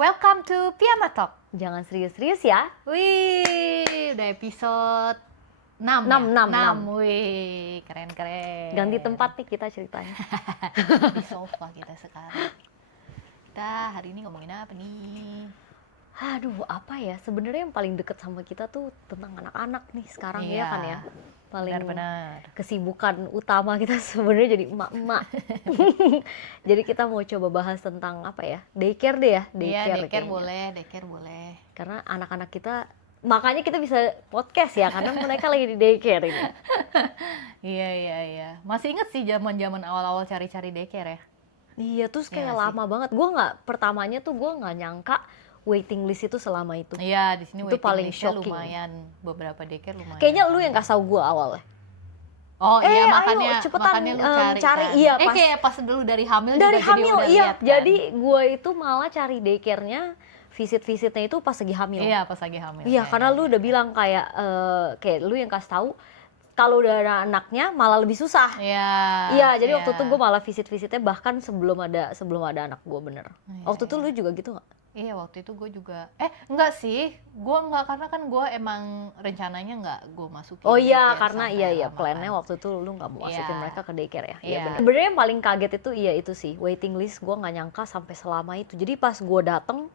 Welcome to Piyama Talk. Jangan serius-serius ya. Wih, udah episode 6 6, ya? 6. Wih, keren-keren. Ganti tempat nih kita ceritanya. Di sofa kita sekarang. Kita hari ini ngomongin apa nih? Aduh, apa ya? Sebenarnya yang paling deket sama kita tuh tentang anak-anak nih sekarang ya kan ya. Paling benar-benar. kesibukan utama kita sebenarnya jadi emak-emak. Jadi kita mau coba bahas tentang apa ya? Daycare deh ya, Daycare kayaknya. daycare boleh. Karena anak-anak kita, makanya kita bisa podcast ya, karena mereka lagi di daycare ini. Iya. Masih inget sih zaman-zaman awal-awal cari-cari daycare ya? Iya, terus kayak Iya lama banget. Pertamanya tuh gue nggak nyangka waiting list itu selama itu. Iya, di sini Itu waiting paling list-nya shocking. lumayan, beberapa daycare lumayan. Kayaknya lu yang kasih tau gue awalnya. Oh iya, ayo, makanya cepetan, lu cari, kan. iya, Kayak pas dulu dari hamil dari juga hamil, jadi udah iya. lihat kan. Jadi gue itu malah cari daycare-nya, visit-visitnya itu pas lagi hamil. Iya, pas lagi hamil. Iya, karena lu udah bilang kayak lu yang kasih tahu kalau udah ada anaknya malah lebih susah. Iya, jadi waktu itu gue malah visit-visitnya bahkan sebelum ada anak gue bener. Waktu itu lu juga gitu nggak? Iya, waktu itu gue juga. Enggak sih, gue enggak, karena kan gue emang rencananya enggak gue masukin. Oh iya, daycare karena sampai iya lama plannya kan. waktu itu lu nggak mau masukin mereka ke daycare ya. Iya Iya. bener. Sebenarnya yang paling kaget itu itu sih waiting list, gue nggak nyangka sampai selama itu. Jadi pas gue dateng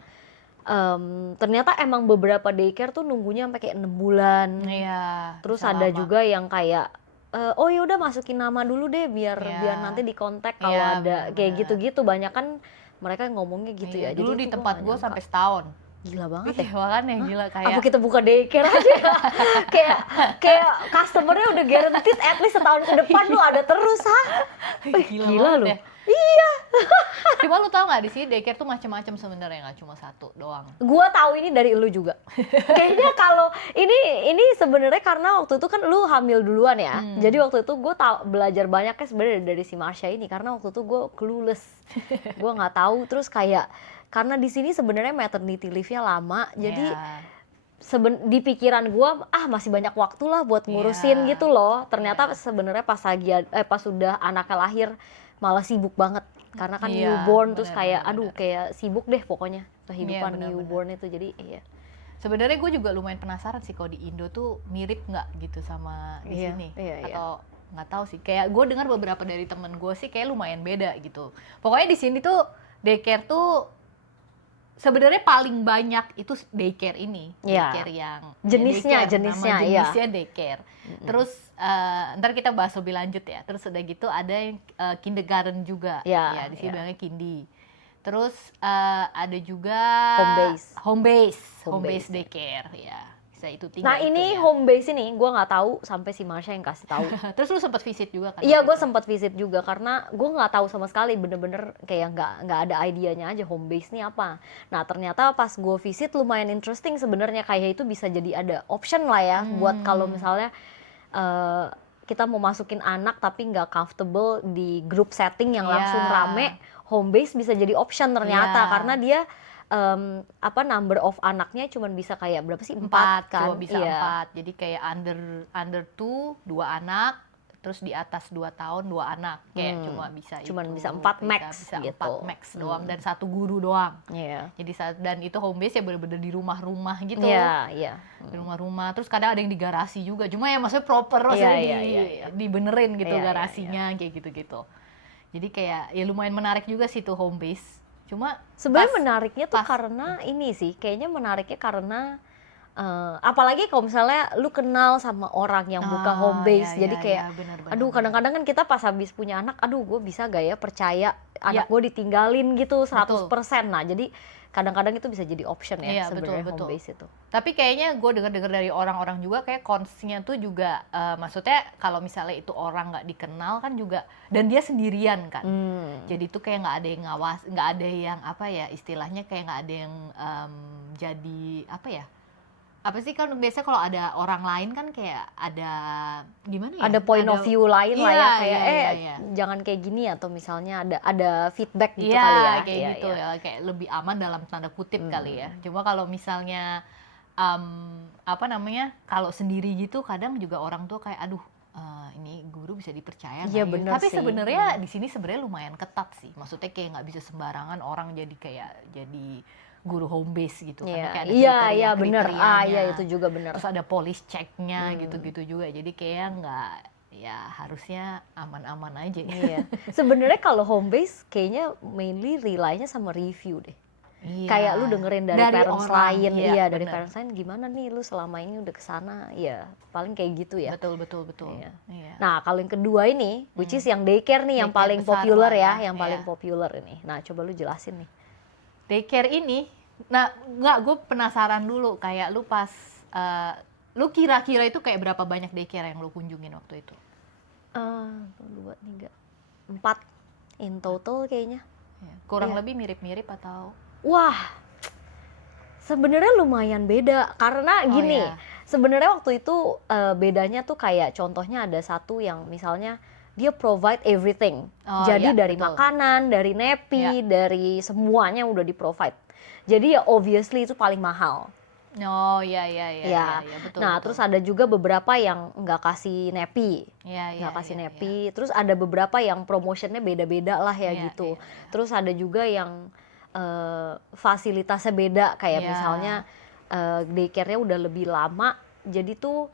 ternyata emang beberapa daycare tuh nunggunya sampai kayak 6 bulan. Iya. Terus bisa ada lama. juga yang kayak oh ya udah masukin nama dulu deh biar nanti di kontak kalau Iya, ada benar-benar. kayak gitu-gitu. Banyak kan mereka ngomongnya gitu Iya, ya. dulu Jadi di itu tempat nggak gue nyangka. sampai setahun. Gila banget ya. Iya, makanya gila kayak. Apa kita buka daycare aja ya? kayak customer-nya udah guaranteed at least setahun ke depan lu ada terus, Gila lu. Ya. Iya. Cuma lu tau nggak, di sini daycare tuh macam-macam sebenarnya, nggak cuma satu doang. Gua tahu ini dari lu juga. Kayaknya kalau ini sebenarnya karena waktu itu kan lu hamil duluan ya. Jadi waktu itu gue belajar banyaknya sebenarnya dari si Marsha ini, karena waktu itu gue clueless. Gue nggak tahu, terus kayak karena di sini sebenarnya maternity leave-nya lama, jadi di pikiran gue masih banyak waktu lah buat ngurusin gitu loh. Ternyata sebenarnya pas sudah anaknya lahir malah sibuk banget karena kan newborn, terus kayak kayak sibuk deh pokoknya kehidupan newborn itu. Jadi sebenarnya gue juga lumayan penasaran sih kalau di Indo tuh mirip nggak gitu sama di sini. Atau nggak tahu sih, kayak gue dengar beberapa dari temen gue sih kayak lumayan beda gitu. Pokoknya di sini tuh daycare tuh sebenarnya paling banyak itu daycare ini, daycare yang jenisnya daycare. Terus ntar kita bahas lebih lanjut ya. Terus udah gitu ada yang kindergarten juga, ya di sini bilangnya kindi. Terus ada juga home base daycare, ya. Bisa itu tinggal. Nah ini ya. Home base ini gue nggak tahu sampai si Marsha yang kasih tahu. Terus lu sempat visit juga kan? Iya, gue sempat visit juga karena gue nggak tahu sama sekali, bener-bener kayak nggak ada idenya aja home base ini apa. Nah ternyata pas gue visit lumayan interesting sebenarnya, kayak itu bisa jadi ada option lah ya buat kalau misalnya kita mau masukin anak tapi nggak comfortable di group setting yang langsung rame. Home base bisa jadi option ternyata karena dia number of anaknya cuma bisa kayak berapa sih? 4 kan? Cuma bisa 4. Jadi kayak under 2 anak, terus di atas 2 tahun 2 anak. Kayak cuma bisa 4 max bisa gitu. 4 max doang dan 1 guru doang. Jadi dan itu home base ya bener-bener di rumah-rumah gitu. Iya. Di rumah-rumah. Terus kadang ada yang di garasi juga. Cuma ya maksudnya proper, maksudnya dibenerin gitu garasinya kayak gitu-gitu. Jadi kayak ya lumayan menarik juga sih tuh home base. Cuma sebenarnya menariknya tuh karena ini sih, kayaknya menariknya karena apalagi kalau misalnya lu kenal sama orang yang buka home base, jadi kayak bener, kadang-kadang kan kita pas habis punya anak, gue bisa gak ya percaya anak gue ditinggalin gitu 100%. Nah jadi kadang-kadang itu bisa jadi option ya sebenarnya home base itu. Tapi kayaknya gue dengar dari orang-orang juga kayak konsnya tuh juga maksudnya kalau misalnya itu orang nggak dikenal kan juga, dan dia sendirian kan. Jadi tuh kayak nggak ada yang ngawas, nggak ada yang apa ya istilahnya, kayak nggak ada yang jadi apa ya? Apa sih kan biasanya kalau ada orang lain kan kayak ada gimana ya? Ada point of view lain lah ya, kayak jangan kayak gini, atau misalnya ada feedback gitu kali ya. Kayak gitu ya, kayak lebih aman dalam tanda kutip kali ya. Cuma kalau misalnya kalau sendiri gitu kadang juga orang tua kayak aduh ini guru bisa dipercaya nggak ya? Tapi sebenarnya di sini sebenarnya lumayan ketat sih. Maksudnya kayak nggak bisa sembarangan orang jadi kayak jadi guru home base gitu. Karena Iya, kayak ada iya bener. kriterianya. Iya itu juga bener. Terus ada police checknya gitu-gitu juga. Jadi kayak nggak, ya harusnya aman-aman aja ya. Iya. Sebenarnya kalau home base kayaknya mainly rely-nya sama review deh. Iya. Kayak lu dengerin dari parents orang, lain, iya, dari bener. parents lain gimana nih lu selama ini udah kesana, ya paling kayak gitu ya. Betul. Iya. Iya. Nah kalau yang kedua ini, which is yang daycare nih, yang Daycare paling besar populer lah ya, ya, yang paling iya. populer ini. Nah coba lu jelasin nih. Daycare ini, nah nggak, gue penasaran dulu kayak lu pas, lu kira-kira itu kayak berapa banyak daycare yang lu kunjungin waktu itu? 2, 3, 4 in total kayaknya. Ya, kurang Iya. lebih mirip-mirip atau? Wah, sebenarnya lumayan beda karena Oh, gini. iya. Sebenarnya waktu itu bedanya tuh kayak contohnya ada satu yang misalnya dia provide everything. Oh, Jadi iya, dari betul. makanan, dari nappy, dari semuanya udah di provide. Jadi ya obviously itu paling mahal. Oh, iya, betul. Nah, betul. terus ada juga beberapa yang nggak kasih nappy. Iya, Nggak kasih iya. nappy. Terus ada beberapa yang promotionnya beda-beda lah ya Iya, gitu. iya. Terus ada juga yang fasilitasnya beda kayak Iya. misalnya daycare-nya udah lebih lama, jadi tuh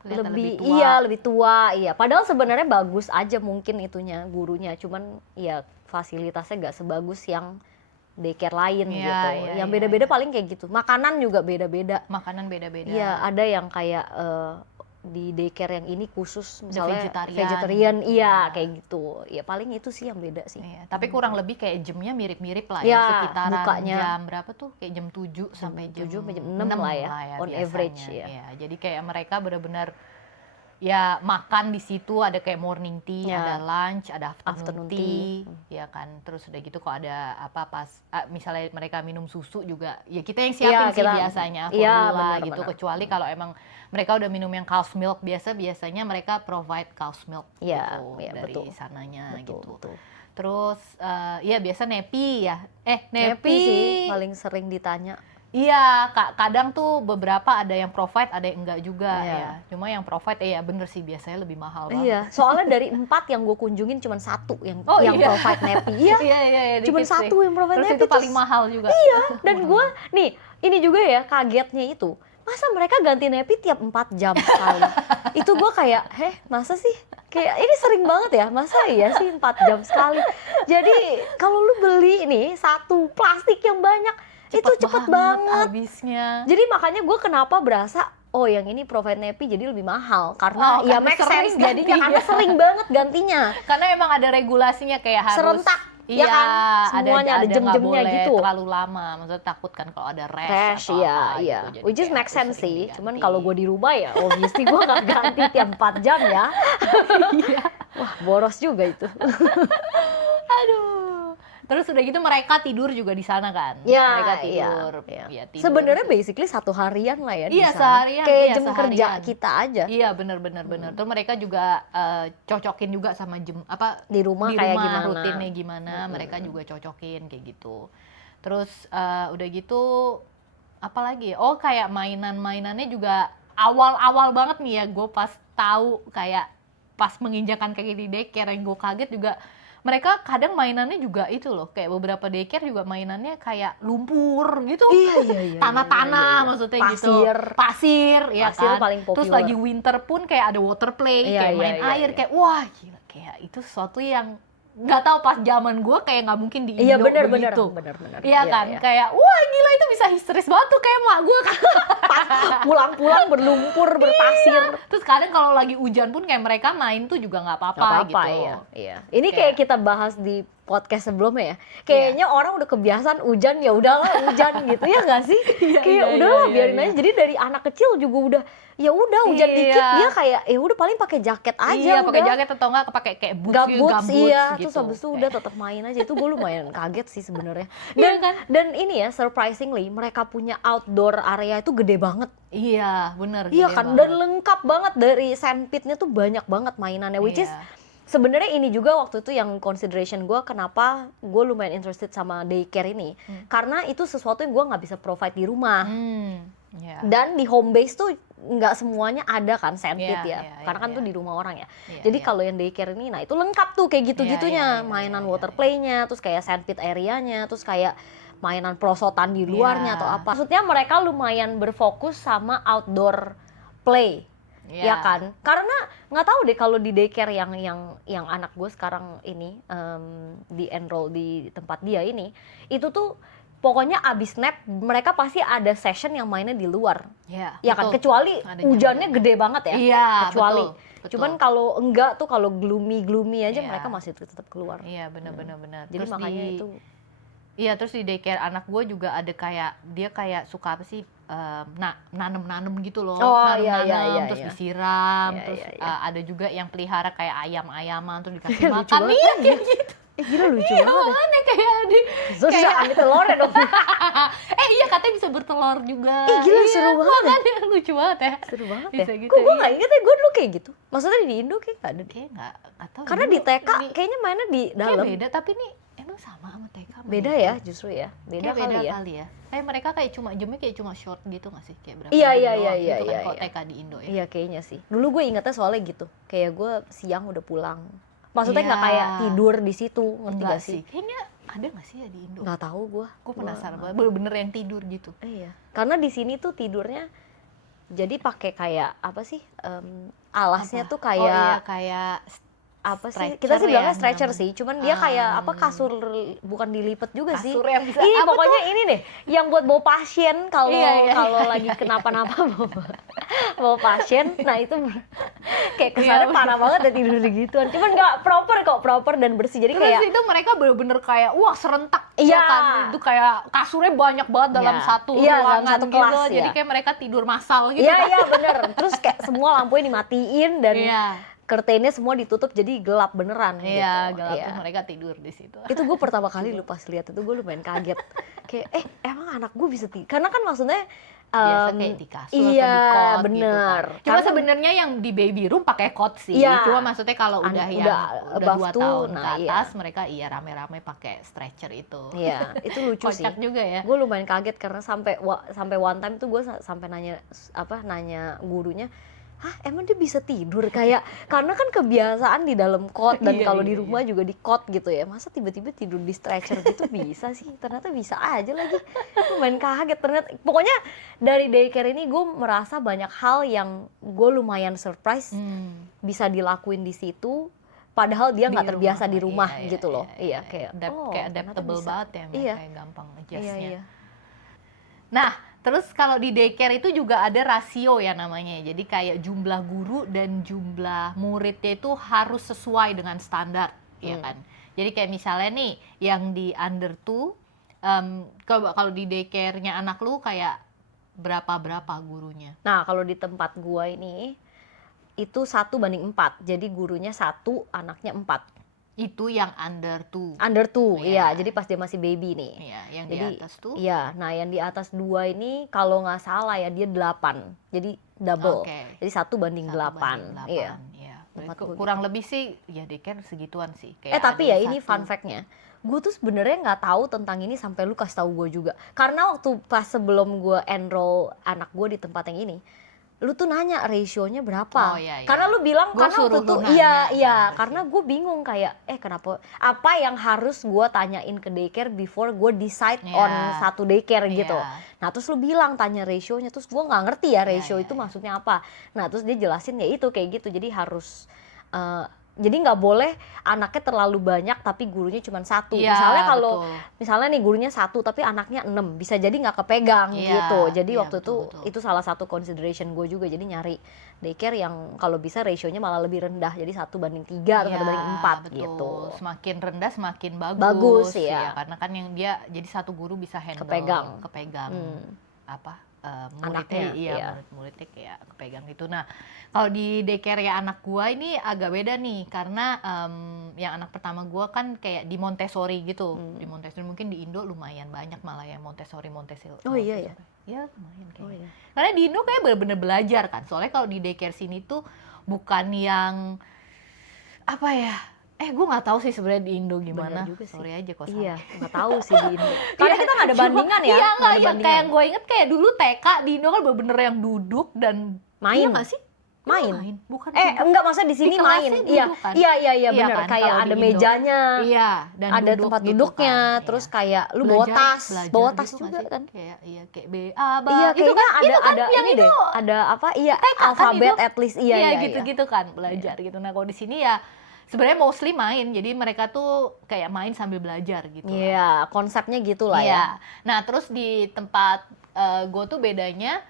Kelihatan lebih tua. lebih tua, iya. Padahal sebenarnya bagus aja mungkin itunya gurunya, cuman ya fasilitasnya nggak sebagus yang daycare lain Iya, gitu. iya, Yang iya, beda-beda iya. paling kayak gitu. Makanan juga beda-beda. Makanan beda-beda. Iya, ada yang kayak di daycare yang ini khusus misalnya vegetarian. iya Iya. kayak gitu. Ya paling itu sih yang beda sih. Iya, tapi kurang lebih kayak jamnya mirip-mirip lah Ya, ya, sekitaran bukanya. jam berapa tuh? Kayak jam 7 sampai jam 7 sampai jam 6 lah ya, on biasanya. average, ya. Iya, jadi kayak mereka benar-benar ya makan di situ, ada kayak morning tea, Ya. ada lunch, ada Afternoon afternoon tea, ya kan. Terus udah gitu kalau ada apa pas misalnya mereka minum susu juga, ya kita yang siapin Iya, sih biasanya iya, formula benar, gitu. benar. Kecuali kalau emang mereka udah minum yang cow's milk biasanya mereka provide cow's milk Iya, gitu iya, dari betul. sananya Betul, gitu. betul. Terus ya biasa nappy ya. Nappy sih paling sering ditanya. Iya, kadang tuh beberapa ada yang provide, ada yang enggak juga Iya. ya. Cuma yang provide ya bener sih biasanya lebih mahal banget. Iya, soalnya dari 4 yang gue kunjungin cuma 1 yang Iya. provide nappy. Iya, Iya, cuma dikit sih. 1 yang provide Terus nappy. itu paling mahal juga. Iya, dan gue nih ini juga ya kagetnya itu. Masa mereka ganti nappy tiap 4 jam sekali? Itu gue kayak, masa sih? Kayak ini sering banget ya, masa iya sih 4 jam sekali? Jadi kalau lu beli nih 1 plastik yang banyak, itu cepet banget. Habisnya. Jadi makanya gue kenapa berasa, oh yang ini provide nappy jadi lebih mahal. Karena Oh, ya karena make sering sense jadinya, gantinya. karena sering banget gantinya. Karena emang ada regulasinya kayak harus Serentak, iya, ya kan? Semuanya ada nggak jam-jamnya boleh gitu. terlalu lama. Maksudnya takut kan kalau ada rash Rash, atau iya, apa iya. gitu. Jadi Which is kayak make harus sense sering sih. diganti. Cuman kalau gue di rumah ya, obviously gue nggak ganti tiap 4 jam ya. Wah, boros juga itu. Aduh. Terus udah gitu mereka tidur juga di sana kan? Ya, Mereka tidur. iya. Ya, tidur. Sebenarnya basically 1 harian lah ya di Iya, sana. seharian, Kayak iya, jam kerja seharian. kita aja. Iya, bener. Terus mereka juga cocokin juga sama jam apa Di rumah kayak gimana. rutinnya gimana, mereka juga cocokin kayak gitu. Terus udah gitu apalagi? Oh, kayak mainan-mainannya juga awal-awal banget nih ya, gue pas tahu kayak pas menginjakan kaki di daycare yang gue kaget juga. Mereka kadang mainannya juga itu loh, kayak beberapa daycare juga mainannya kayak lumpur gitu. Iya. Tanah-tanah iya. maksudnya gitu. Pasir Ya Pasir kan. paling Terus populer. lagi winter pun kayak ada water play, Iya, kayak main iya, air, iya. kayak wah gila, kayak itu sesuatu yang nggak tahu pas zaman gue kayak nggak mungkin di Indo Iya benar. begitu. Benar. Iya kan, kayak wah gila itu bisa histeris banget tuh kayak mak gue kan. Pulang-pulang berlumpur, berpasir. Terus kadang kalau lagi hujan pun kayak mereka main tuh juga nggak apa-apa gitu. Iya. Ini kayak kita bahas di podcast sebelumnya ya. Kayaknya orang udah kebiasaan hujan, ya udahlah hujan gitu ya nggak sih? Kayak udahlah biarin aja. Jadi dari anak kecil juga udah ya udah hujan dikit dia kayak ya udah paling pakai jaket aja Iya, udah. pakai jaket atau enggak pakai kayak boots gitu, Gumboots, iya, gitu. terus habis itu udah tetap main aja. Itu gue lumayan kaget sih sebenarnya. Iya Dan kan? dan ini ya surprisingly mereka punya outdoor area itu gede banget. Iya, bener. Iya gede kan, banget. dan lengkap banget dari sandpitnya tuh banyak banget mainannya, which is Iya. sebenarnya ini juga waktu itu yang consideration gue kenapa gue lumayan interested sama daycare ini, karena itu sesuatu yang gue nggak bisa provide di rumah. Iya. Dan di home base tuh nggak semuanya ada kan sandpit Iya, karena kan iya. tuh di rumah orang ya. Iya, Jadi iya. kalau yang daycare ini, nah itu lengkap tuh kayak gitu-gitunya, Iya, mainan iya, water play-nya, terus kayak sandpit area-nya, terus kayak mainan perosotan di luarnya atau apa. Maksudnya mereka lumayan berfokus sama outdoor play. Ya kan? Karena nggak tahu deh kalau di daycare yang anak gue sekarang ini di enroll di tempat dia ini, itu tuh pokoknya abis nap mereka pasti ada session yang mainnya di luar. Ya kan, kecuali hujannya gede banget ya. Iya, kecuali. Betul. Cuman kalau enggak tuh, kalau gloomy aja mereka masih tetap keluar. Iya, benar. Jadi terus makanya itu. Iya, terus di daycare anak gue juga ada kayak dia kayak suka apa sih? Nanem gitu loh. Nanem terus disiram, terus ada juga yang pelihara kayak ayam-ayaman terus dikasih makan. Iya, kayak gitu. Gila lucu banget. Mana kayak di kayak ambil telurnya dong. Iya, katanya bisa bertelur juga. Gila seru banget. Lucu banget ya. Seru banget bisa ya. Gitu, kok gue nggak inget ya, gue dulu kayak gitu. Maksudnya di Indo kayak nggak ada. Kayak nggak tahu. Karena di TK kayaknya mainnya di dalam. Kayak beda, tapi ini emang sama TK. Beda ya justru ya. Beda kali ya. Kayak mereka kayak cuma jamnya kayak cuma short gitu nggak sih? Kayak berapa Iya. gitu kan kalau TK di Indo ya. Iya kayaknya sih. Dulu gue ingetnya soalnya gitu. Kayak gue siang udah pulang. Maksudnya nggak kayak tidur di situ, ngerti gak sih? Kayaknya ada nggak sih ya di Indo? Nggak tahu gue. Gue penasaran banget. Bener-bener yang tidur gitu. Iya. Karena di sini tuh tidurnya jadi pakai kayak apa sih? Alasnya tuh kayak kayak apa sih? Kita sih bilangnya stretcher sih, cuman dia kayak apa, kasur bukan dilipet juga sih. Kasur yang bisa ini pokoknya ini deh, yang buat bawa pasien kalau kalau lagi kenapa-napa bawa pasien. Nah itu kayak kesannya parah banget ya tidur gituan. Cuman nggak proper dan bersih. Jadi terus kayak itu mereka bener-bener kayak wah serentak ya kan. Itu kayak kasurnya banyak banget dalam satu ruangan satu kelas gitu. Jadi kayak mereka tidur massal gitu. Iya bener. Terus kayak semua lampunya dimatiin dan curtainnya semua ditutup jadi gelap beneran gitu. Gelap tuh mereka tidur di situ. Itu gue pertama kali pas lihat itu gue lumayan kaget. Kayak emang anak gue bisa tidur? Karena kan maksudnya biasa kayak di kasur atau di kot bener. Gitu kan. Cuma sebenarnya yang di baby room pakai kot sih. Cuma maksudnya kalau udah 2 tahun ke atas mereka rame-rame pakai stretcher itu. Iya, itu lucu sih. Kocak juga ya. Gue lumayan kaget karena sampai one time tuh gue sampai nanya gurunya, emang dia bisa tidur kayak, karena kan kebiasaan di dalam kot dan kalau di rumah juga di kot gitu ya, masa tiba-tiba tidur di stretcher gitu bisa sih? Ternyata bisa aja lagi. Lumayan kaget ternyata. Pokoknya dari daycare ini gue merasa banyak hal yang gue lumayan surprise bisa dilakuin di situ, padahal dia nggak terbiasa di rumah gitu loh. Kayak adaptable banget ya, kayak gampang adjustnya. Iya. Nah, terus kalau di daycare itu juga ada rasio ya namanya. Jadi kayak jumlah guru dan jumlah muridnya itu harus sesuai dengan standar, ya kan. Jadi kayak misalnya nih yang di under 2, kalau di daycare-nya anak lu kayak berapa gurunya? Nah, kalau di tempat gua ini itu 1:4. Jadi gurunya 1, anaknya 4. Itu yang under 2. Under 2, iya. Jadi pas dia masih baby nih. Iya, yang jadi, di atas tuh? Iya, nah yang di atas 2 ini kalau nggak salah ya dia 8. Jadi double. Jadi 1:8. Iya. Kurang lebih sih ya daycare segituan sih. Kayak tapi ya ini fun fact-nya. Gue tuh sebenarnya nggak tahu tentang ini sampai lu kasih tahu gue juga. Karena waktu pas sebelum gue enroll anak gue di tempat yang ini, lu tuh nanya rasionya berapa? Karena lu bilang gua karena waktu itu karena gue bingung kayak kenapa, apa yang harus gue tanyain ke daycare before gue decide on satu daycare gitu. Nah terus lu bilang tanya rasionya, terus gue nggak ngerti ya ratio itu maksudnya apa. Nah terus dia jelasin ya itu kayak gitu, jadi harus jadi nggak boleh anaknya terlalu banyak tapi gurunya cuma 1. Misalnya kalau misalnya nih gurunya 1 tapi anaknya 6, bisa jadi nggak kepegang gitu. Jadi waktu itu salah satu consideration gue juga. Jadi nyari daycare yang kalau bisa rasionya malah lebih rendah. Jadi 1:3 atau 1:4 gitu. Semakin rendah semakin bagus ya. Karena kan yang dia jadi satu guru bisa handle kepegang muridnya, muridnya kayak kepegang gitu. Nah, kalau di daycare ya anak gua ini agak beda nih karena yang anak pertama gua kan kayak di Montessori gitu. Di Montessori mungkin di Indo lumayan banyak malah yang Montessori. Oh iya ya. Ya lumayan kayaknya. Karena di Indo kayak bener-bener belajar kan. Soalnya kalau di daycare sini tuh bukan yang apa ya? Gue nggak tahu sih sebenarnya di Indo gimana. Sorry aja kok. Iya, nggak tahu sih di Indo. Karena kita nggak ada bandingan ya. Iya nggak. Kayak gue inget kayak dulu TK di Indo kan bener-bener yang duduk dan main. Iya nggak sih? main. Bukan Enggak, maksudnya di sini Di main. kelasnya Iya, duduk kan? iya Iya benar. kan, Kayak kalau ada di Indo. mejanya, Iya, dan ada duduk tempat gitu duduknya, kan, terus iya. kayak lu bawa tas gitu juga nggak sih? kan. Kayak kayak BA, ba, Iya, itu kayaknya kan, itu kan ada yang ini itu deh, ada apa? Iya, TK kan alfabet itu. at least. Iya. gitu-gitu kan belajar gitu. Nah, kalau di sini ya sebenarnya mostly main. Jadi mereka tuh kayak main sambil belajar gitu lah. Iya, konsepnya gitu lah ya. Iya. Nah, terus di tempat gue tuh bedanya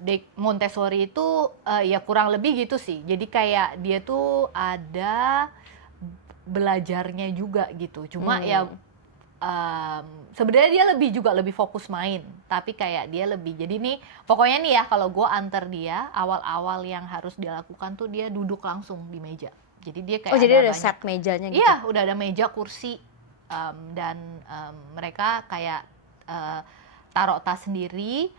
di Montessori itu ya kurang lebih gitu sih. Jadi kayak dia tuh ada belajarnya juga gitu. Cuma ya sebenarnya dia lebih fokus main, tapi kayak dia lebih, jadi nih pokoknya nih ya, kalau gue antar dia awal-awal yang harus dia lakukan tuh dia duduk langsung di meja. Jadi dia kayak jadi ada banyak set mejanya gitu. Iya, udah ada meja, kursi, dan mereka kayak taruh tas sendiri,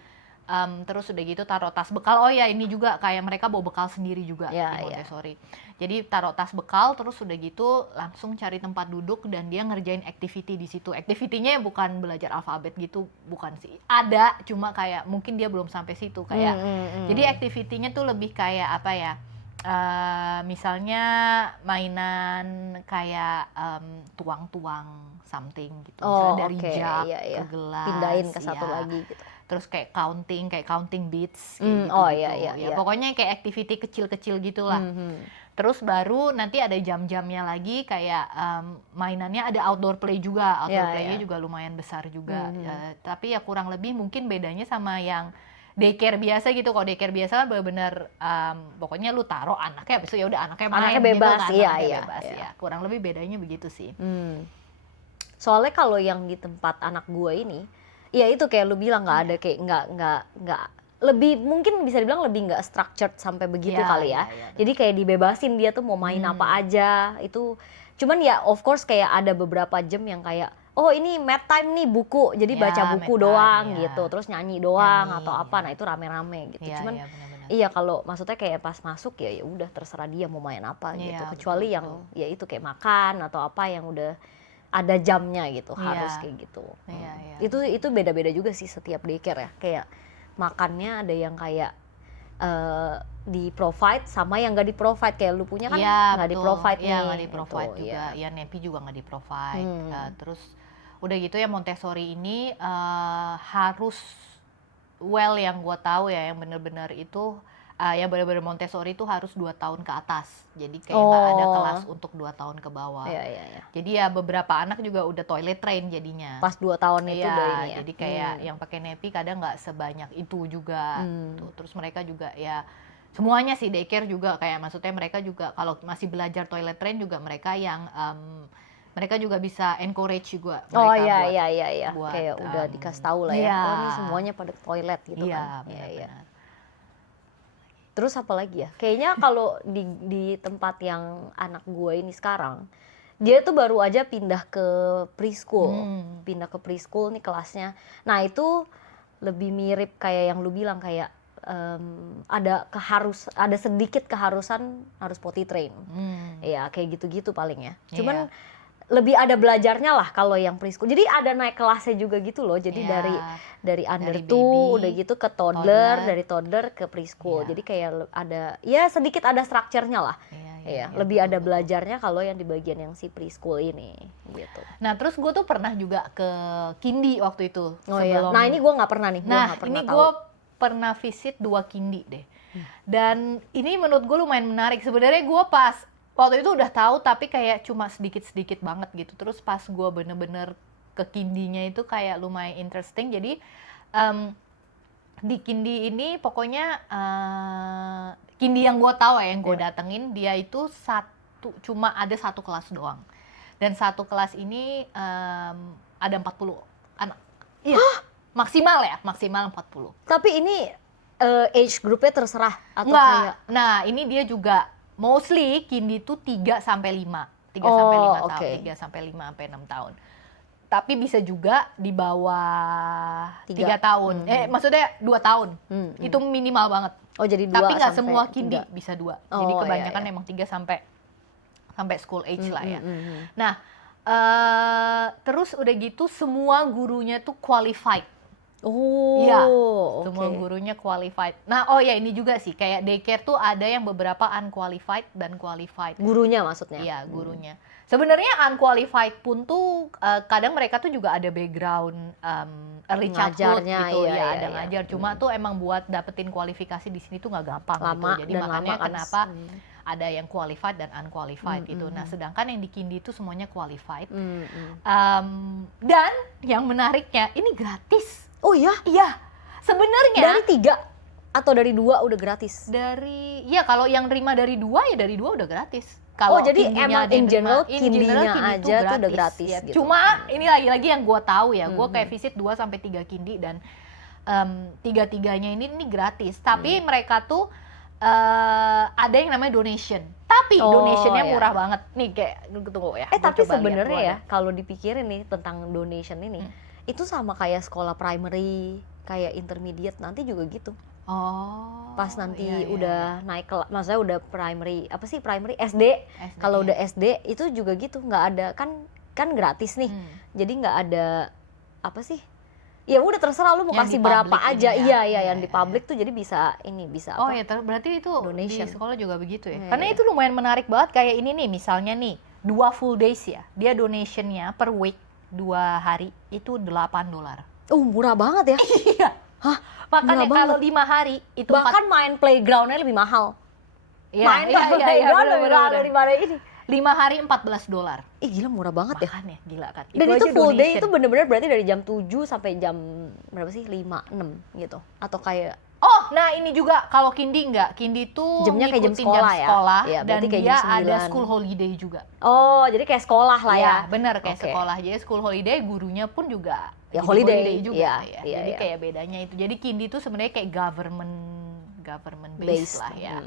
terus udah gitu taruh tas bekal. Oh ya, ini juga kayak mereka bawa bekal sendiri juga di Montessori. Jadi taruh tas bekal, terus udah gitu langsung cari tempat duduk dan dia ngerjain activity di situ. Activity-nya bukan belajar alfabet gitu, bukan sih. Ada, cuma kayak mungkin dia belum sampai situ kayak. Jadi activity-nya tuh lebih kayak apa ya? Misalnya mainan kayak tuang-tuang something gitu, misalnya dari jug ke gelas, pindahin ke satu lagi gitu. Terus kayak counting beats kayak gitu. Ya, pokoknya kayak activity kecil-kecil gitulah. Terus baru nanti ada jam-jamnya lagi kayak mainannya ada outdoor play juga. Outdoor play-nya juga lumayan besar juga. Tapi ya kurang lebih mungkin bedanya sama yang daycare biasa gitu. Kalau daycare biasa kan benar-benar pokoknya lu taruh anaknya, habis itu ya udah anaknya main, anaknya bebas, gitu kan. Anaknya bebas ya. Kurang lebih bedanya begitu sih. Soalnya kalau yang di tempat anak gue ini, ya itu kayak lu bilang nggak ada kayak nggak lebih, mungkin bisa dibilang lebih nggak structured sampai begitu kali ya. Jadi kayak dibebasin dia tuh mau main apa aja itu. Cuman ya of course kayak ada beberapa jam yang kayak oh ini mat time nih buku, jadi baca buku doang gitu, terus nyanyi doang atau apa. Nah itu rame-rame gitu. Cuman iya kalau maksudnya kayak pas masuk ya udah terserah dia mau main apa gitu. Kecuali betul, yang ya itu kayak makan atau apa yang udah ada jamnya gitu, harus kayak gitu. Itu beda-beda juga sih setiap daycare ya. Kayak makannya ada yang kayak di provide sama yang nggak di provide, kayak lu punya kan nggak di provide nih. Nggak di provide gitu, juga. Ya Nepi juga nggak di provide. Terus udah gitu ya Montessori ini harus yang gue tahu ya yang bener-bener itu yang benar-benar Montessori itu harus 2 tahun ke atas. Jadi kayak nggak ada kelas untuk 2 tahun ke bawah. Jadi ya beberapa anak juga udah toilet train jadinya. Pas 2 tahun itu udah ini ya. Jadi kayak yang pakai nepi kadang nggak sebanyak itu juga. Tuh. Terus mereka juga ya semuanya sih daycare juga kayak maksudnya mereka juga kalau masih belajar toilet train juga mereka yang mereka juga bisa encourage juga mereka buat kayak udah dikasih tahu lah ya. Oh ini semuanya pada toilet gitu kan. Benar-benar. Terus apa lagi ya? Kayaknya kalau di tempat yang anak gue ini sekarang, dia tuh baru aja pindah ke preschool. Pindah ke preschool nih kelasnya. Nah itu lebih mirip kayak yang lu bilang kayak ada sedikit keharusan harus potty train. Ya kayak gitu-gitu paling ya. Cuman lebih ada belajarnya lah kalau yang preschool. Jadi ada naik kelasnya juga gitu loh. Jadi dari under 2 udah gitu ke toddler, dari toddler ke preschool. Jadi kayak ada ya sedikit ada strukturnya lah. Lebih ada belajarnya kalau yang di bagian yang si preschool ini gitu. Nah, terus gue tuh pernah juga ke Kindi waktu itu. Nah, ini gue nggak pernah nih. Gue pernah visit 2 Kindi deh. Dan ini menurut gue lumayan menarik. Sebenarnya gue pas waktu itu udah tahu tapi kayak cuma sedikit-sedikit banget gitu. Terus pas gue bener-bener ke Kindinya itu kayak lumayan interesting. Jadi di Kindi ini pokoknya Kindi yang gue tahu ya, yang gue datengin dia itu cuma ada 1 kelas doang. Dan 1 kelas ini ada 40 anak. Iya. Maksimal 40. Tapi ini age groupnya terserah atau nggak, kayak? Nah ini dia juga mostly Kindi itu 3 sampai 5 tahun, 3 sampai 5 sampai 6 tahun. Tapi bisa juga di bawah 3 tahun. Maksudnya 2 tahun. Itu minimal banget. Oh, jadi 2 tapi nggak sampai semua Kindi 3. bisa 2. Jadi kebanyakan emang 3 sampai school age lah ya. Nah, terus udah gitu semua gurunya tuh qualified. Oh, Iya, oke. semua gurunya qualified. Nah, oh ya ini juga sih, kayak daycare tuh ada yang beberapa unqualified dan qualified. Gurunya maksudnya? Iya, gurunya. Sebenarnya unqualified pun tuh kadang mereka tuh juga ada background early childhood Ngajarnya, gitu, iya, ya iya, ada iya. ngajar. Cuma tuh emang buat dapetin kualifikasi di sini tuh nggak gampang Lama gitu. Jadi dan makanya lama kan. kenapa ada yang qualified dan unqualified itu. Nah, sedangkan yang di Kindi itu semuanya qualified. Dan yang menariknya ini gratis. Oh ya? Iya, sebenarnya Dari 3 atau dari 2 udah gratis? ya kalau yang terima dari 2 ya dari 2 udah gratis. Kalau jadi Kindinya emang ada yang in general terima, Kindinya Kindi aja tuh udah gratis ya. gitu. Cuma ini lagi-lagi yang gue tahu ya, gue kayak visit 2 sampai 3 Kindi dan tiga-tiganya ini gratis. Tapi mereka tuh ada yang namanya donation. Tapi donationnya murah banget. Nih kayak tunggu ya. Tapi sebenarnya ya kalau dipikirin nih tentang donation ini, itu sama kayak sekolah primary, kayak intermediate nanti juga gitu. Oh. Pas nanti udah naik kelas, maksudnya udah primary, apa sih primary SD. Kalau udah SD itu juga gitu, nggak ada kan gratis nih. Jadi nggak ada apa sih? Ya udah terserah lu mau Yang kasih di berapa public aja. ini ya? Iya, yang di public tuh jadi bisa bisa Oh apa? ya, berarti itu Donation. di sekolah juga begitu ya? Iya, Karena itu lumayan menarik banget, kayak ini nih, misalnya nih, 2 full days ya, dia donationnya per week, 2 hari, itu $8. Murah banget ya. Iya. Hah? Makanya Murah kalau 5 hari, itu Bahkan main playground-nya lebih mahal. Iya, Playground lebih mahal daripada ini. 5 hari $14. Gila murah banget ya. Makanya, gila kan. Dan itu aja full day donation. itu bener-bener berarti dari jam 7 sampai jam berapa sih? 5, 6 gitu. Atau kayak Oh, nah ini juga kalau Kindi enggak. Kindi tuh jamnya kayak jam ngikutin sekolah ya? Iya, dan berarti kayak dia jam ada 9. school holiday juga. Oh, jadi kayak sekolah lah ya. Iya, bener kayak Oke. sekolah. Jadi school holiday gurunya pun juga Ya, jadi holiday juga iya, ya. iya, Jadi iya. kayak bedanya itu. Jadi Kindi tuh sebenarnya kayak government based lah ya.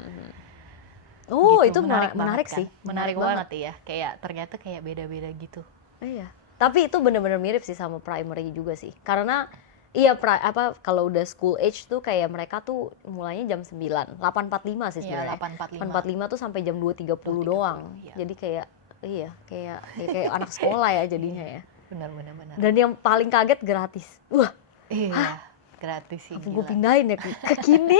Oh, Gitu, itu menarik menarik banget sih. kan? Menarik banget ya. Kayak ternyata kayak beda-beda gitu. Iya. Tapi itu bener-bener mirip sih sama primary juga sih. Karena iya kalau udah school age tuh kayak mereka tuh mulainya jam 9, 8.45 sih Iya, sebenarnya. 8.45. 8.45 tuh sampai jam 2.30 doang. iya. Jadi kayak kayak anak sekolah ya jadinya ya. Benar. Dan yang paling kaget gratis. Wah, Iya, gratis sih. gue Gila. pindahin ya ke Kindi.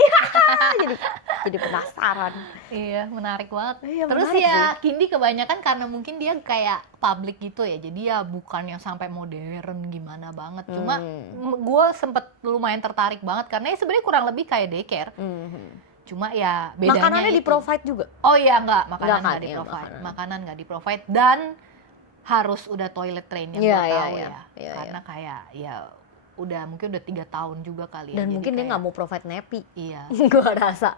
jadi penasaran. Iya, menarik banget. Iya, Terus menarik ya Kindi kebanyakan karena mungkin dia kayak public gitu ya, jadi ya bukan yang sampai modern gimana banget. Cuma gue sempet lumayan tertarik banget karena ya sebenarnya kurang lebih kayak daycare. Cuma ya bedanya Makanannya itu. di-provide juga? Oh iya, makanan Nggak kan, nggak iya, di-provide. makanan. Makanan nggak di-provide dan harus udah toilet train yang Iya, gue iya, tahu iya. ya. Iya, Karena kayak ya mungkin udah 3 tahun juga kali ya. Dan Jadi mungkin dia kayak- nggak mau provide nappy. Iya. Gue rasa.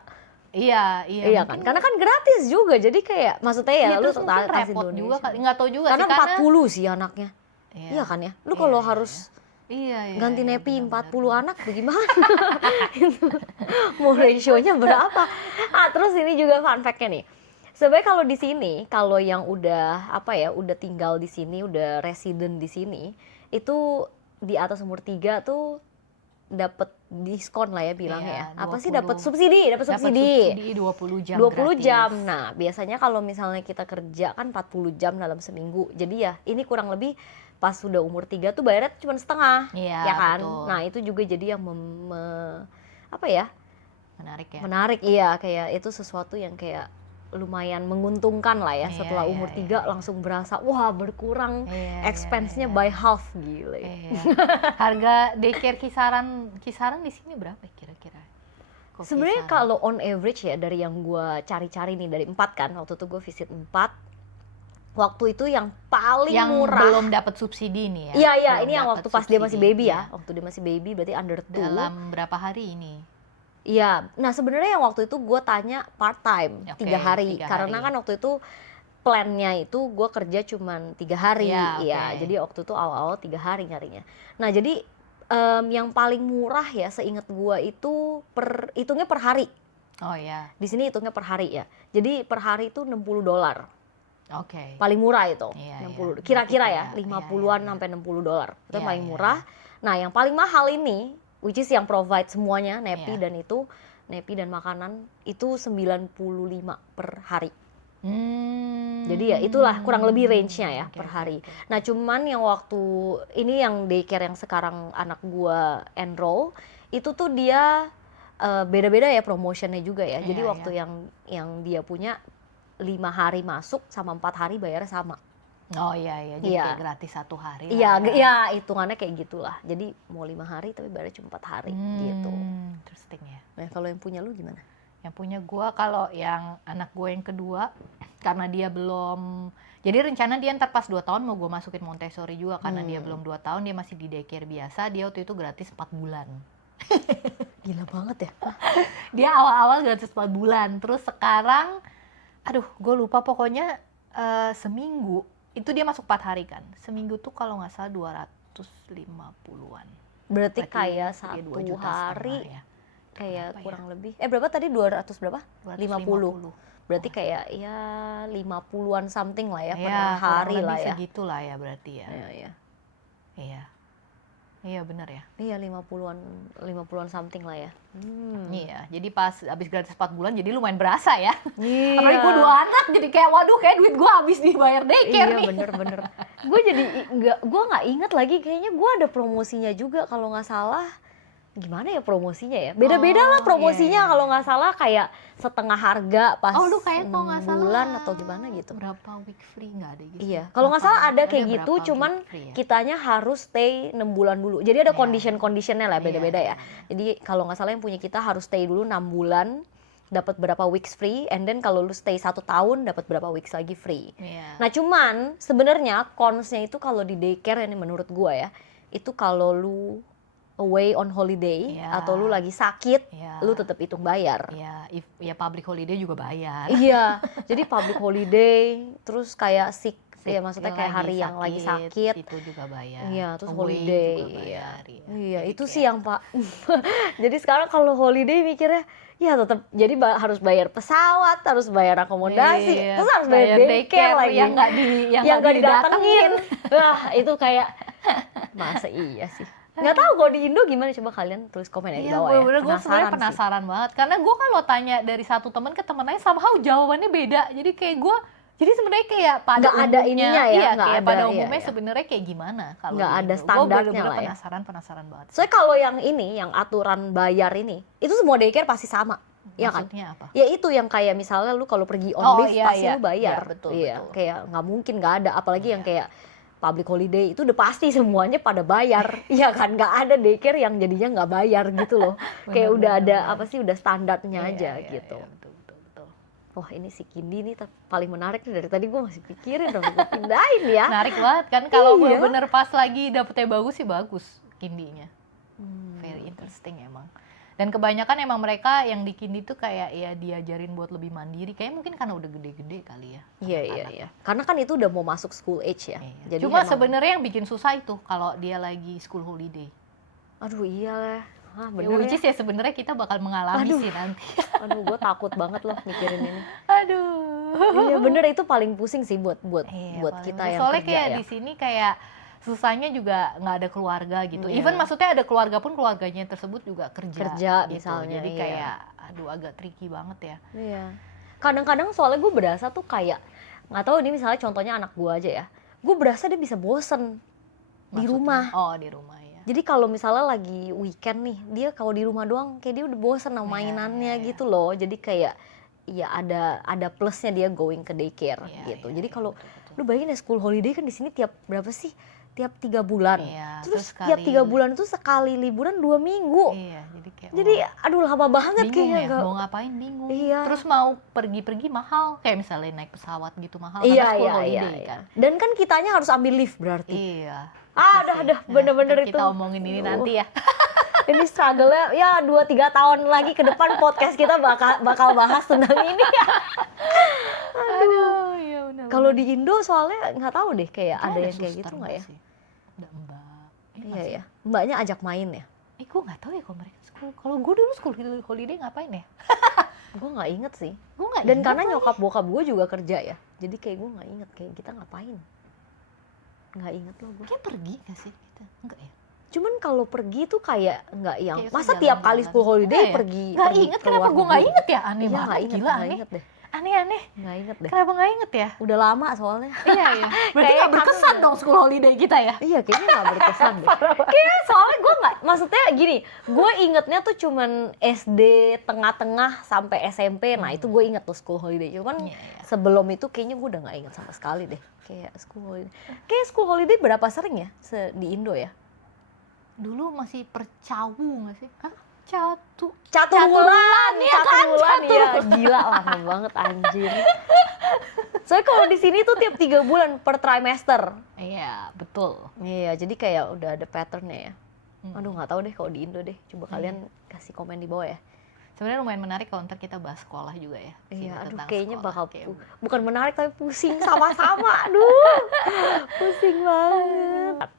Iya Iya kan, karena kan gratis juga, jadi kayak maksudnya ya lu terus mungkin kasih repot donation. juga kali, nggak tahu juga Karena sih 40 sih anaknya. Iya kan ya, lu kalau harus ganti nappy 40 anak bagaimana? Itu mau ratio-nya berapa? Terus ini juga fun fact-nya nih. Sebenarnya kalau di sini, kalau yang udah udah tinggal di sini, udah resident di sini, itu di atas umur 3 tuh dapat diskon lah ya bilangnya ya. Apa sih dapat subsidi, dapat subsidi. 20 jam 20 gratis. jam. Nah, biasanya kalau misalnya kita kerja kan 40 jam dalam seminggu. Jadi ya ini kurang lebih pas sudah umur 3 tuh bayarnya cuma setengah. Iya, Ya kan? betul. Nah, itu juga jadi yang Menarik ya. menarik, iya, kayak itu sesuatu yang kayak lumayan menguntungkan lah ya. Iya, Setelah iya, umur iya, 3 langsung berasa wah berkurang Iya, expense-nya iya, by half, gila. Iya. Harga daycare kisaran di sini berapa kira-kira? Kok Sebenarnya kisaran? kalau on average ya dari yang gue cari-cari nih dari 4 kan, waktu itu gue visit 4. Waktu itu yang paling yang murah. belum dapat subsidi nih ya. Iya, Belum ini yang dapat waktu pas dia masih subsidi, baby iya. ya. Waktu dia masih baby berarti under 2. Dalam berapa hari ini? Iya. Nah, sebenarnya yang waktu itu gue tanya part time, Oke, 3 hari. 3 Karena hari. kan waktu itu plannya itu gue kerja cuman 3 hari. Iya, Iya, oke. jadi waktu itu awal-awal 3 hari nyarinya. Nah, jadi yang paling murah ya seingat gue itu hitungnya per hari. Oh ya, Di sini hitungnya per hari ya. Jadi per hari itu $60. oke. Paling murah itu, Iya, 60. iya. Kira-kira Berarti ya, kayak, 50-an iya, sampai $60. Itu yang Iya, paling iya, murah. Nah, yang paling mahal ini, which is yang provide semuanya, nappy Iya. dan itu, nappy dan makanan, itu 95 per hari. Jadi ya itulah kurang lebih range-nya ya Oke, per oke, hari. oke. Nah cuman yang waktu ini yang daycare yang sekarang anak gua enroll itu tuh dia beda-beda ya promotionnya juga ya. Jadi Iya, waktu iya. yang dia punya 5 hari masuk sama 4 hari bayarnya sama. Oh iya, iya. Jadi Iya. kayak gratis 1 hari lah Iya, ya. iya hitungannya kayak gitulah. Jadi mau 5 hari tapi bayarnya cuma 4 hari gitu. Interesting ya. Nah kalau yang punya lu gimana? Yang punya gua kalau yang anak gue yang kedua, karena dia belum, jadi rencana dia ntar pas 2 tahun mau gue masukin Montessori juga, karena dia belum 2 tahun, dia masih di daycare biasa, dia waktu itu gratis 4 bulan. Gila banget ya. Dia awal-awal gratis 4 bulan, terus sekarang, aduh gue lupa pokoknya seminggu, itu dia masuk 4 hari kan, seminggu tuh kalau nggak salah 250-an. Berarti kayak dia 2,5 satu juta hari ya. kayak Berapa ya? kurang lebih. Berapa tadi 200 berapa? 250. 50. Berarti kayak ya 50-an something lah ya per Ya, hari kurang lah lebih ya. segitu lah ya berarti ya. Iya, iya. Iya. Iya benar ya. Iya 50-an something lah ya. Iya, jadi pas habis gratis 4 bulan jadi lumayan berasa ya. Iya. Apalagi gue 2 anak jadi kayak waduh kayak duit gue habis dibayar daycare Iya nih. bener-bener. Gue nggak inget lagi kayaknya gue ada promosinya juga kalau nggak salah. Gimana ya promosinya ya? Beda-beda lah promosinya iya. kalau nggak salah kayak setengah harga pas Oh, lu kayak kalau 6 nggak salah bulan atau gimana gitu. Berapa week free nggak ada gitu? Iya, kalau nggak salah ada kayak gitu, berapa cuman week free ya? kitanya harus stay 6 bulan dulu. Jadi ada Iya. condition-conditionnya lah, beda-beda Iya, ya. Jadi kalau nggak salah yang punya kita harus stay dulu 6 bulan, dapat berapa weeks free, and then kalau lu stay 1 tahun dapat berapa weeks lagi free. Iya. Nah cuman sebenarnya cons-nya itu kalau di daycare ini menurut gua ya, itu kalau lu away on holiday Iya. atau lu lagi sakit, Iya. lu tetap hitung bayar. Iya, ya public holiday juga bayar. Iya, jadi public holiday, terus kayak sick, ya maksudnya Yang kayak hari yang lagi sakit, itu juga bayar. iya, terus Away holiday, juga iya, bayar, iya. iya, Jadi itu kayak- sih yang Pak. Jadi sekarang kalau holiday mikirnya, ya tetap, jadi harus bayar pesawat, harus bayar akomodasi, Iya, terus harus bayar daycare lagi, yang nggak nggak didatengin. Wah, itu kayak, masa iya sih. Nggak tahu kalau di Indo gimana, coba kalian tulis komen ya di Iya, bawah ya. bener-bener gue sebenarnya sih. penasaran banget. Karena gue kalau tanya dari satu teman ke teman lain, somehow jawabannya beda. Jadi kayak gue, jadi sebenarnya kayak pada Nggak ada umumnya, ininya ya, iya, nggak kayak ada, pada iya, umumnya iya. sebenarnya kayak gimana kalau Nggak di ada Indo. standarnya Gue bener-bener lah ya. penasaran banget. Soalnya kalau yang ini, yang aturan bayar ini, itu semua daycare pasti sama. Iya kan? Maksudnya apa? Ya itu yang kayak misalnya lu kalau pergi on Oh, leave iya, pasti iya. lu bayar. Iya, betul, Iya, betul. kayak nggak mungkin nggak ada. Apalagi yang Iya. kayak public holiday itu udah pasti semuanya pada bayar. Iya kan? Nggak ada daycare yang jadinya nggak bayar gitu loh. Kayak udah ada Bener-bener. apa sih? Udah standarnya Iya, aja iya, gitu. iya, betul. Wah ini si Kindi nih paling menarik nih, dari tadi gue masih pikirin dong gue pindahin ya. Menarik banget kan kalau Iya. bener-bener pas lagi dapetnya bagus sih bagus Kindinya. Very interesting emang. Dan kebanyakan emang mereka yang di Kindi tuh kayak ya diajarin buat lebih mandiri. Kayak mungkin karena udah gede-gede kali ya. Iya iya anak-anak. iya. Karena kan itu udah mau masuk school age ya. Iya. Jadi Cuma emang- sebenarnya yang bikin susah itu kalau dia lagi school holiday. aduh iya lah. Ah, Ya, bener which ya. is ya sebenarnya kita bakal mengalami Aduh. sih nanti. Aduh gue takut banget loh mikirin ini. Aduh. Iya bener, itu paling pusing sih buat Iya, buat paling kita bener. yang Soalnya kerja kayak ya. di sini kayak susahnya juga nggak ada keluarga gitu. Iya. Even maksudnya ada keluarga pun keluarganya tersebut juga kerja. Kerja gitu. misalnya, Jadi iya. kayak aduh agak tricky banget ya. Iya. Kadang-kadang soalnya gue berasa tuh kayak, nggak tahu ini misalnya contohnya anak gue aja ya. Gue berasa dia bisa bosen di Maksudnya. rumah. Oh, di rumah ya. Jadi kalau misalnya lagi weekend nih, dia kalau di rumah doang kayak dia udah bosen sama Iya, mainannya iya. gitu loh. Jadi kayak ya ada plusnya dia going ke daycare Iya, gitu. iya, Jadi iya, kalau betul-betul. lu bayangin ya school holiday kan di sini tiap berapa sih? Tiap 3 bulan. Iya, Terus terus tiap sekali- 3 bulan itu sekali liburan 2 minggu. Iya, jadi kayak Jadi aduh lama banget bingung kayaknya ya, nggak- mau ngapain bingung. Iya. Terus mau pergi-pergi mahal, kayak misalnya naik pesawat gitu mahal Iya karena school iya iya. holiday iya. kan. Dan kan kitanya harus ambil lift berarti. Iya. Ah, itu udah, sih. bener-bener Ntar itu. Kita omongin ini nanti ya. Ini struggle-nya ya 2-3 tahun lagi ke depan podcast kita bakal bahas tentang ini ya. Aduh, iya benar. Kalau di Indo soalnya nggak tahu deh kayak Kayaknya ada yang kayak gitu nggak ya? Ada mbak. Iya ya. Mbaknya ajak main ya? Gue nggak tahu ya kalau mereka school. Kalau gue dulu school holiday ngapain ya? Gue nggak inget sih. Gue nggak. Dan ingat karena lagi. nyokap bokap gue juga kerja ya. Jadi kayak gue nggak inget kayak kita ngapain. Nggak inget loh gue. Kayak pergi nggak sih kita? Enggak ya? Cuman kalau pergi tuh kayak nggak yang Kayak masa jalan-jalan. tiap kali school holiday Enggak ya? pergi. Nggak pergi inget, ke kenapa luar gue nggak negeri. inget ya? Aneh Iya banget, nggak inget, gila nggak aneh. inget deh. Aneh-aneh. Nggak inget deh. Kenapa nggak inget ya? Udah lama soalnya. Iya ya. Berarti Kayaknya nggak berkesan kangen. dong school holiday kita ya? Iya, kayaknya nggak berkesan deh. Kayaknya soalnya gue nggak, maksudnya gini, gue ingetnya tuh cuman SD tengah-tengah sampai SMP. Nah itu gue inget tuh school holiday. Cuman Iya, iya. sebelum itu kayaknya gue udah nggak inget sama sekali deh. Kayak school holiday. Kayak school holiday berapa sering ya di Indo ya? Dulu masih percawu nggak sih? Hah? Catu Bulan, iya kan? bulan Catu ya. Gila lama banget anjir. Soalnya kalau di sini tuh tiap 3 bulan per trimester. Iya, betul. Iya, jadi kayak udah ada patternnya ya. Hmm. Aduh nggak tahu deh kalau di Indo deh. Coba kalian kasih komen di bawah ya. Sebenarnya lumayan menarik kalau ntar kita bahas sekolah juga ya. Sini Iya, aduh tentang kayaknya sekolah. bakal Kayak bukan menarik tapi pusing sama-sama. Aduh, pusing banget.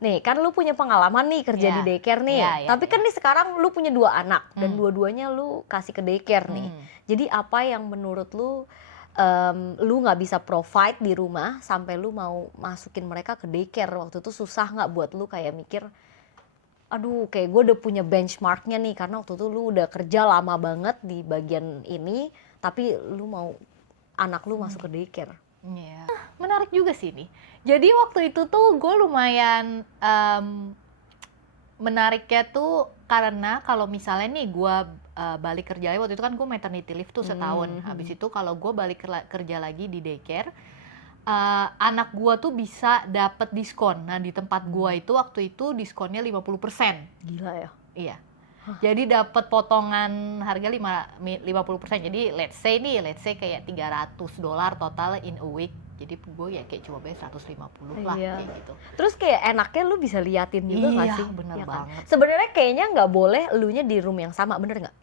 Nih, kan lu punya pengalaman nih kerja Iya. di daycare nih. Iya, iya, Tapi kan nih sekarang lu punya 2 anak dan dua-duanya lu kasih ke daycare nih. Hmm. Jadi apa yang menurut lu lu nggak bisa provide di rumah sampai lu mau masukin mereka ke daycare waktu itu susah nggak buat lu kayak mikir, aduh kayak gue udah punya benchmarknya nih karena waktu itu lu udah kerja lama banget di bagian ini, tapi lu mau anak lu masuk ke daycare. Iya. Menarik juga sih nih. Jadi waktu itu tuh gue lumayan menariknya tuh karena kalau misalnya nih gue balik kerja lagi, waktu itu kan gue maternity leave tuh setahun. Habis itu kalau gue balik kerja lagi di daycare, anak gue tuh bisa dapet diskon. Nah di tempat gue itu waktu itu diskonnya 50%. Gila ya. Iya. Jadi dapat potongan harga 50%. Jadi let's say kayak $300 total in a week. Jadi gue ya kayak cuma bayar 150 lah Iya. kayak gitu. Terus kayak enaknya lu bisa liatin juga nggak Iya, sih? bener Iya kan? banget. Sebenarnya kayaknya nggak boleh elunya di room yang sama, bener nggak?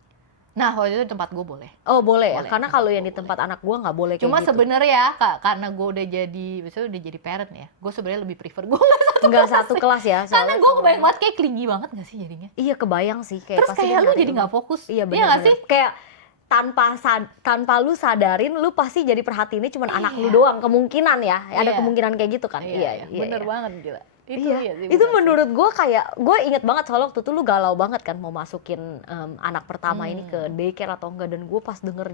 Nah waktu itu di tempat gue boleh. Oh boleh ya, Boleh, karena tempat kalau gua yang di boleh. tempat anak gua nggak boleh kayak Cuma gitu. sebenarnya karena gue udah jadi parent ya, gue sebenarnya lebih prefer gue Nggak satu kelas ya. karena soalnya gue kalau- kebayang banget kayak clingy banget gak sih jadinya. Iya kebayang sih. Kayak Terus pasti kayak lu nyari jadi rumah. nggak fokus. Iya nggak benar. sih? Kayak tanpa lu sadarin, lu pasti jadi perhatiinnya cuma anak lu Iya. doang, kemungkinan ya. Ada Iya. kemungkinan kayak gitu kan. Iya, bener banget gila. Itu Iya, iya sih, itu bener sih. menurut gue kayak, gue inget banget soalnya waktu itu lu galau banget kan mau masukin anak pertama ini ke daycare atau enggak, dan gue pas denger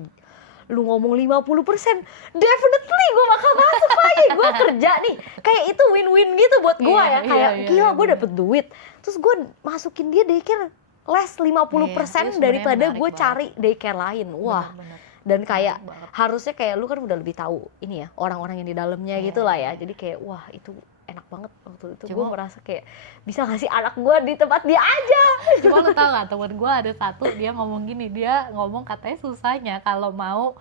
lu ngomong 50%, definitely gue bakal masuk lagi. Gue kerja nih, kayak itu win-win gitu buat gue Iya, ya, kayak iya, gila gue bener. dapet duit, terus gue masukin dia daycare les 50% Iya, itu sebenarnya daripada menarik gue banget. cari daycare lain. Wah, Bener-bener. dan kayak Menarik banget. harusnya kayak lu kan udah lebih tahu ini ya orang-orang yang di dalamnya Iya, gitu lah ya, iya. jadi kayak wah itu enak banget waktu itu. Gue Cuma- merasa kayak bisa ngasih anak gue di tempat dia aja. Cuma lu tau gak, temen gue ada satu, dia ngomong gini, dia ngomong katanya susahnya kalau mau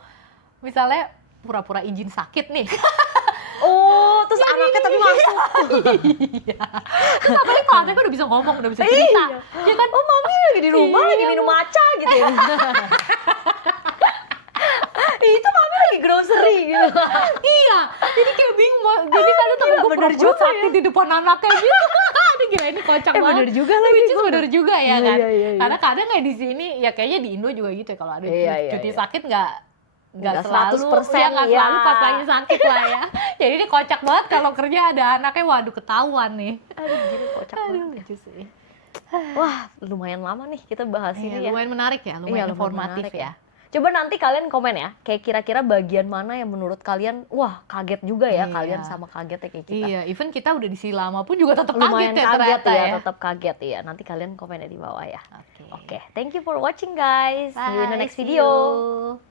misalnya pura-pura izin sakit nih. Oh, terus anaknya tapi masuk. Iya. Terus apalagi kalau anaknya udah bisa ngomong, udah bisa cerita. Iya. Ya kan? Oh mami lagi di rumah Iya. lagi minum matcha gitu ya. Itu mami lagi grocery gitu. Iya, jadi kayak bingung. Jadi kadang temen Gila, gue bener pura-pura juga sakit di depan anaknya gitu. Aduh gila, ini kocak banget. bener juga lagi, Which is gua bener juga ya Iya, kan. iya, iya, iya. Karena kadang kayak di sini, ya kayaknya di Indo juga gitu ya. Kalau ada Iya, iya, cuti iya. sakit nggak Nggak selalu, 100%, ya nggak iya. selalu pas lagi sakit lah ya. Jadi ini kocak banget kalau kerja ada anaknya, waduh ketahuan nih. Aduh gila kocak Aduh, banget. lucu sih. Wah lumayan lama nih kita bahas ini Iya, ya. lumayan menarik ya, Iya, lumayan lumayan informatif menarik ya. Coba nanti kalian komen ya, kayak kira-kira bagian mana yang menurut kalian, wah kaget juga ya Iya. kalian sama kagetnya kayak kita. Iya, even kita udah di sini lama pun juga tetap Lumayan kaget ya kaget ternyata ya, ya. tetap kaget ya. Nanti kalian komennya di bawah ya. Oke. Oke, thank you for watching guys. See you in the Bye, next see video. you.